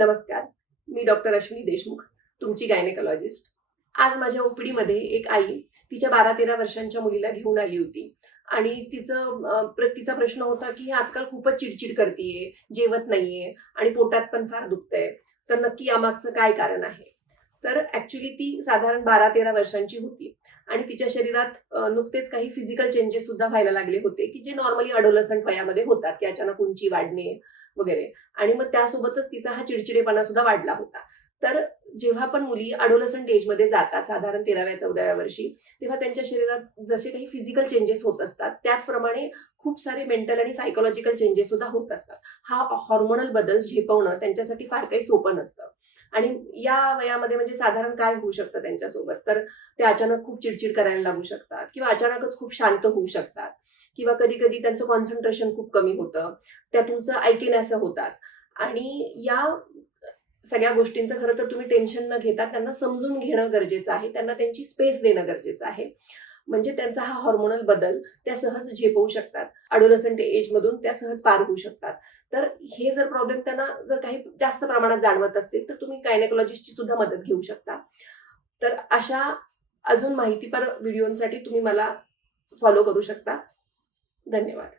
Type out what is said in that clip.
नमस्कार, मी डॉक्टर अश्विनी देशमुख, तुमची गायनेकोलॉजिस्ट. आज माझ्या ओपीडीमध्ये एक आई तिच्या 12-13 वर्षांच्या मुलीला घेऊन आली होती आणि तिचा प्रश्न होता की आजकाल खूपच चिडचिड करतीये, जेवत नाहीये आणि पोटात पण फार दुखतंय. तर नक्की यामागचं काय कारण आहे? तर ऍक्च्युली ती साधारण 12-13 वर्षांची होती आणि तिच्या शरीरात नुकतेच काही फिजिकल चेंजेस सुद्धा व्हायला लागले होते की जे नॉर्मली अडोलसंट वयामध्ये होतात की अचानक उंची वाढणे वगैरे. आणि मग त्यासोबतच तिचा हा चिडचिडेपणा सुद्धा वाढला होता. तर जेव्हा पण मुली अडोलसंट एजमध्ये जातात, साधारण 13व्या-14व्या वर्षी, तेव्हा त्यांच्या शरीरात जसे काही फिजिकल चेंजेस होत असतात, त्याचप्रमाणे खूप सारे मेंटल आणि सायकोलॉजिकल चेंजेस सुद्धा होत असतात. हा हॉर्मोनल बदल झेपवणं त्यांच्यासाठी फार काही सोपं नसतं. आणि या वयामध्ये म्हणजे साधारण काय होऊ शकतं त्यांच्यासोबत, तर ते अचानक खूप चिडचिड करायला लागू शकतात किंवा अचानकच खूप शांत होऊ शकतात किंवा कधी-कधी त्यांचं कॉन्सन्ट्रेशन खूप कमी होतं. त्या तुमचं ऐकेनासं होतात आणि या सगळ्या गोष्टींचं खरं तर तुम्ही टेन्शन न घेता त्यांना समजून घेणं गरजेचं आहे. त्यांना त्यांची स्पेस देणं गरजेचं आहे. म्हणजे त्यांचा हा हॉर्मोनल बदल त्या सहज झेपवू शकतात. अडोलसंट एजमधून त्या सहज पार होऊ शकतात. तर हे जर प्रॉब्लेम त्यांना जर काही जास्त प्रमाणात जाणवत असतील, तर तुम्ही गायनेकोलॉजिस्टची सुद्धा मदत घेऊ शकता. तर अशा अजून माहितीपर व्हिडिओसाठी तुम्ही मला फॉलो करू शकता. धन्यवाद.